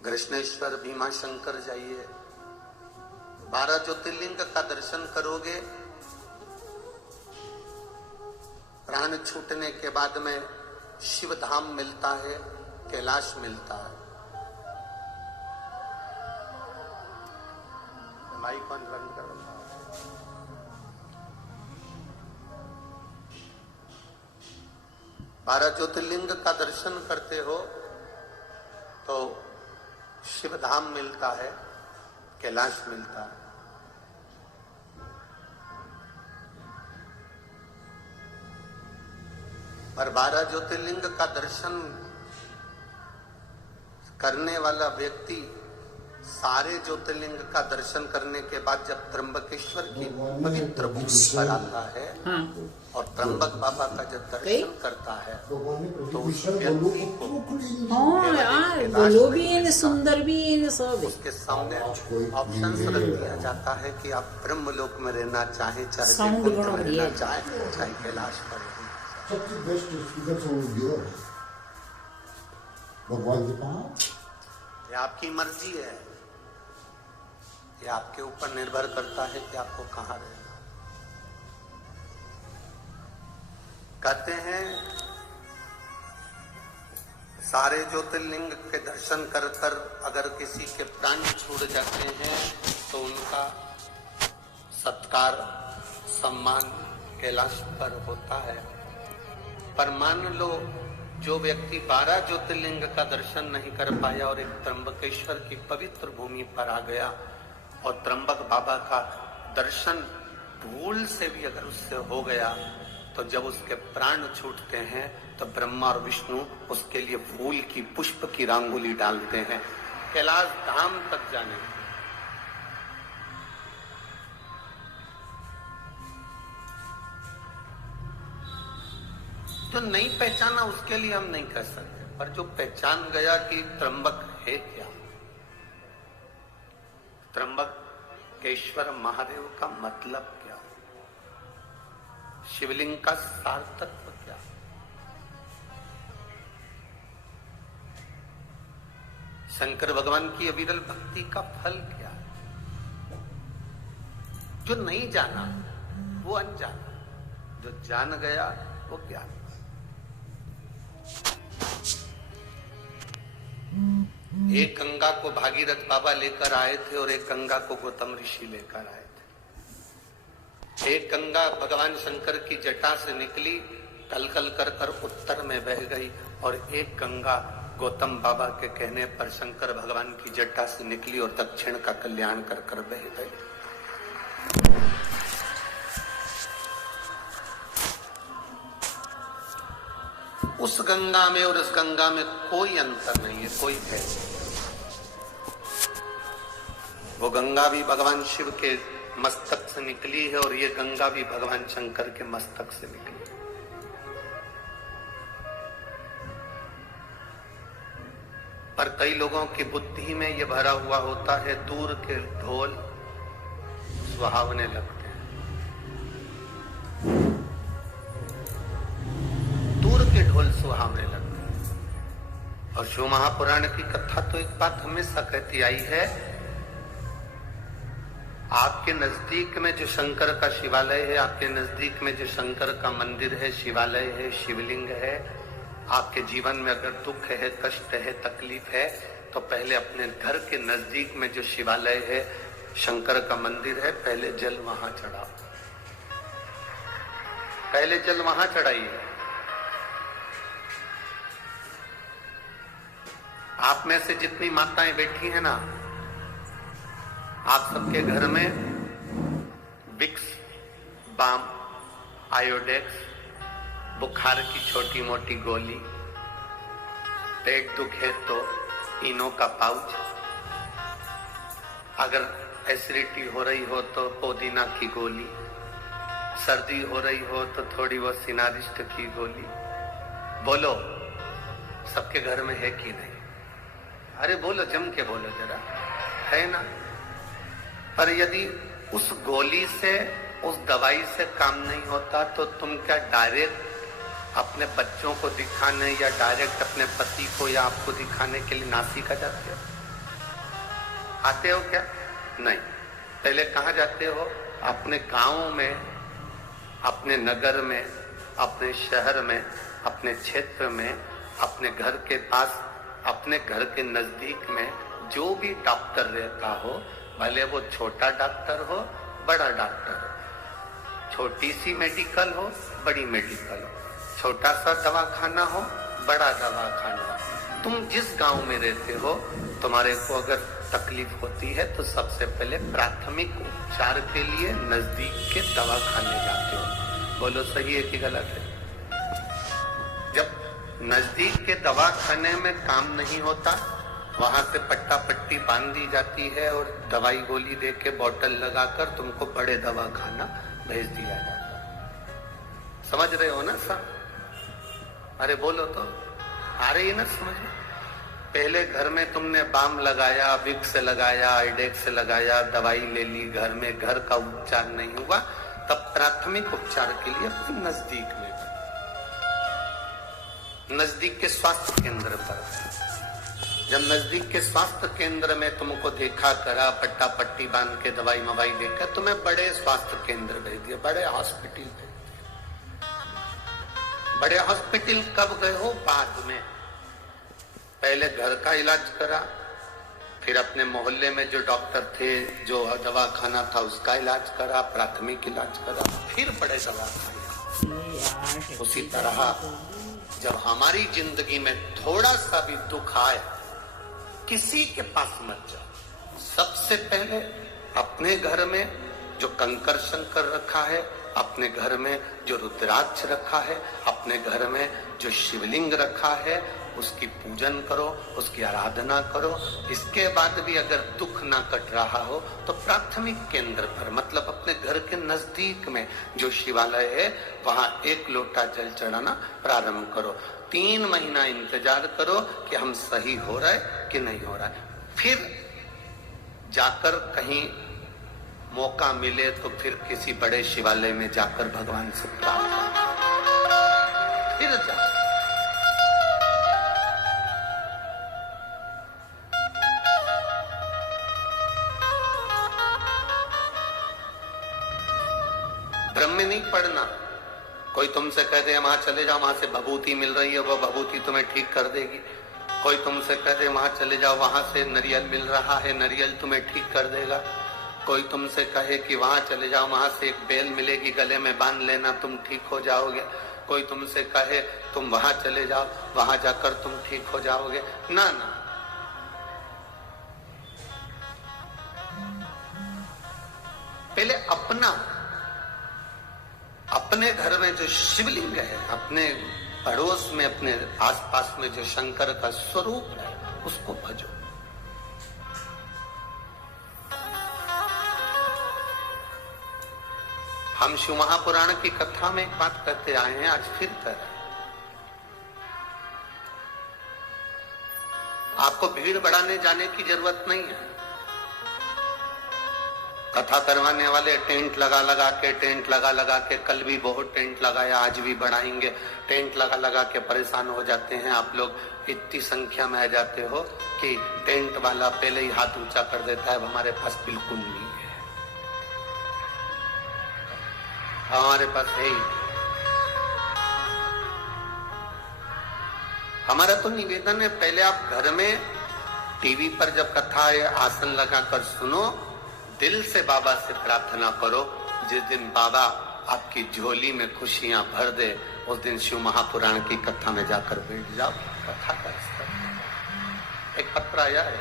कृष्णेश्वर भीमाशंकर जाइए, 12 ज्योतिर्लिंग का दर्शन करोगे। प्राण छूटने के बाद में शिव धाम मिलता है, कैलाश मिलता है। माइक कौन बंद कर रहा है? 12 ज्योतिर्लिंग का दर्शन करते हो तो शिव धाम मिलता है, कैलाश मिलता है। पर 12 ज्योतिर्लिंग का दर्शन करने वाला व्यक्ति सारे ज्योतिर्लिंग का दर्शन करने के बाद जब त्र्यंबकेश्वर की पवित्र भूमि पर आता है और त्र्यंबक बाबा का जब दर्शन करता है तो उस व्यक्ति को सुंदर भी सब उसके सामने ऑप्शन रख दिया जाता है कि आप ब्रह्मलोक में रहना चाहे, चाहे वैकुंठ में रहना चाहे, चाहे कैलाश पर ये आपकी मर्जी है। ये आपके ऊपर निर्भर करता है कि आपको कहाँ रहना। कहते हैं सारे ज्योतिर्लिंग के दर्शन कर कर अगर किसी के प्राण छूट जाते हैं तो उनका सत्कार सम्मान कैलाश पर होता है। पर मान लो जो व्यक्ति 12 ज्योतिर्लिंग का दर्शन नहीं कर पाया और एक त्र्यंबकेश्वर की पवित्र भूमि पर आ गया और त्र्यंबक बाबा का दर्शन भूल से भी अगर उससे हो गया तो जब उसके प्राण छूटते हैं तो ब्रह्मा और विष्णु उसके लिए फूल की पुष्प की रंगोली डालते हैं कैलाश धाम तक जाने। जो नहीं पहचाना उसके लिए हम नहीं कह सकते, पर जो पहचान गया कि त्र्यंबक है क्या, त्र्यंबकेश्वर महादेव का मतलब क्या, शिवलिंग का सार्थक क्या, शंकर भगवान की अविरल भक्ति का फल क्या। जो नहीं जाना वो अनजाना, जो जान गया वो ज्ञान। एक गंगा को भागीरथ बाबा लेकर आए थे और एक गंगा को गौतम ऋषि लेकर आए थे। एक गंगा भगवान शंकर की जटा से निकली, कलकल कर कर उत्तर में बह गई और एक गंगा गौतम बाबा के कहने पर शंकर भगवान की जटा से निकली और दक्षिण का कल्याण कर कर बह गई। उस गंगा में और इस गंगा में कोई अंतर नहीं है, कोई भेद नहीं। वो गंगा भी भगवान शिव के मस्तक से निकली है और ये गंगा भी भगवान शंकर के मस्तक से निकली। पर कई लोगों की बुद्धि में ये भरा हुआ होता है दूर के ढोल सुहावने लगते हैं, दूर के ढोल सुहावने लगते हैं। और शिव महापुराण की कथा तो एक बात हमेशा कहती आई है, आपके नजदीक में जो शंकर का शिवालय है, आपके नजदीक में जो शंकर का मंदिर है, शिवालय है, शिवलिंग है, आपके जीवन में अगर दुख है, कष्ट है, तकलीफ है तो पहले अपने घर के नजदीक में जो शिवालय है, शंकर का मंदिर है, पहले जल वहां चढ़ाओ, पहले जल वहां चढ़ाइए। आप में से जितनी माताएं बैठी हैं ना, आप सबके घर में विक्स, बाम, आयोडेक्स, बुखार की छोटी मोटी गोली, पेट दुखे तो इनो का पाउच, अगर एसिडिटी हो रही हो तो पुदीना की गोली, सर्दी हो रही हो तो थोड़ी बहुत सिनारिस्ट की गोली। बोलो सबके घर में है कि नहीं? अरे बोलो, जम के बोलो जरा, है ना? पर यदि उस गोली से, उस दवाई से काम नहीं होता तो तुम क्या डायरेक्ट अपने बच्चों को दिखाने या डायरेक्ट अपने पति को या आपको दिखाने के लिए नासिका जाते हो? आते हो क्या? नहीं। पहले कहाँ जाते हो? अपने गांव में, अपने नगर में, अपने शहर में, अपने क्षेत्र में, अपने घर के पास, अपने घर के नजदीक में जो भी डॉक्टर रहता हो, भले वो छोटा डॉक्टर हो, बड़ा डॉक्टर हो, छोटी सी मेडिकल हो, बड़ी मेडिकल हो, छोटा सा दवाखाना हो, बड़ा दवाखाना हो, तुम जिस गांव में रहते हो, तुम्हारे को अगर तकलीफ होती है तो सबसे पहले प्राथमिक उपचार के लिए नजदीक के दवाखाने जाते हो। बोलो सही है कि गलत है? जब नजदीक के दवाखाने में काम नहीं होता, वहां से पट्टा पट्टी बांध दी जाती है और दवाई गोली दे के बोतल लगाकर तुमको बड़े दवाखाना भेज दिया जाता है। समझ रहे हो ना सब? अरे बोलो तो, आ रही है ना समझ में? पहले घर में तुमने बाम लगाया, विक्स लगाया, आइडेक्स लगाया, दवाई ले ली, घर में घर का उपचार नहीं हुआ, तब प्राथमिक उपचार के लिए तुम नजदीक में, नजदीक के स्वास्थ्य केंद्र पर। जब नजदीक के स्वास्थ्य केंद्र में तुमको देखा करा, पट्टा पट्टी बांध के दवाई मवाई देकर तुम्हें बड़े स्वास्थ्य केंद्र भेज दिया, बड़े हॉस्पिटल भेज दिया। बड़े हॉस्पिटल कब गए हो? बाद में। पहले घर का इलाज करा, फिर अपने मोहल्ले में जो डॉक्टर थे, जो दवाखाना था उसका इलाज करा, प्राथमिक इलाज करा, फिर बड़े दवाखाना। उसी तरह जब हमारी जिंदगी में थोड़ा सा भी दुख आए, किसी के पास मत जाओ, सबसे पहले अपने घर में जो कंकर शंकर रखा है, अपने घर में जो रुद्राक्ष रखा है, अपने घर में जो शिवलिंग रखा है, उसकी पूजन करो, उसकी आराधना करो। इसके बाद भी अगर दुख ना कट रहा हो तो प्राथमिक केंद्र पर, मतलब अपने घर के नजदीक में जो शिवालय है, वहां 1 लोटा जल चढ़ाना प्रारंभ करो। 3 महीना इंतजार करो कि हम सही हो रहा है कि नहीं हो रहा है। फिर जाकर कहीं मौका मिले तो फिर किसी बड़े शिवालय में जाकर भगवान से प्रार्थना, फिर जाओ। ब्रह्म में नहीं पढ़ना। कोई तुमसे कह दे वहां चले जाओ, वहां से भभूति मिल रही है, वो भभूति तुम्हें ठीक कर देगी। कोई तुमसे कह दे वहां चले जाओ, वहां से नारियल मिल रहा है, नारियल तुम्हें ठीक कर देगा। कोई तुमसे कहे कि वहां चले जाओ, वहां से एक बेल मिलेगी, गले में बांध लेना, तुम ठीक हो जाओगे। कोई तुमसे कहे तुम वहां चले जाओ, वहां जाकर तुम ठीक हो जाओगे। ना ना, पहले अपने घर में जो शिवलिंग है, अपने पड़ोस में, अपने आसपास में जो शंकर का स्वरूप है, उसको भजो। हम शिव महापुराण की कथा में एक बात कहते आए हैं, आज फिर कर। आपको भीड़ बढ़ाने जाने की जरूरत नहीं है। कथा करवाने वाले टेंट लगा लगा के कल भी बहुत टेंट लगाया, आज भी बढ़ाएंगे। टेंट लगा के परेशान हो जाते हैं आप लोग। इतनी संख्या में आ जाते हो कि टेंट वाला पहले ही हाथ ऊंचा कर देता है, हमारे पास बिल्कुल नहीं है, हमारे पास है ही। हमारा तो निवेदन है, पहले आप घर में टीवी पर जब कथा है आसन लगाकर सुनो, दिल से बाबा से प्रार्थना करो। जिस दिन बाबा आपकी झोली में खुशियां भर दे, उस दिन शिव महापुराण की कथा में जाकर बैठ जाओ, कथा कर। एक पत्र आया है,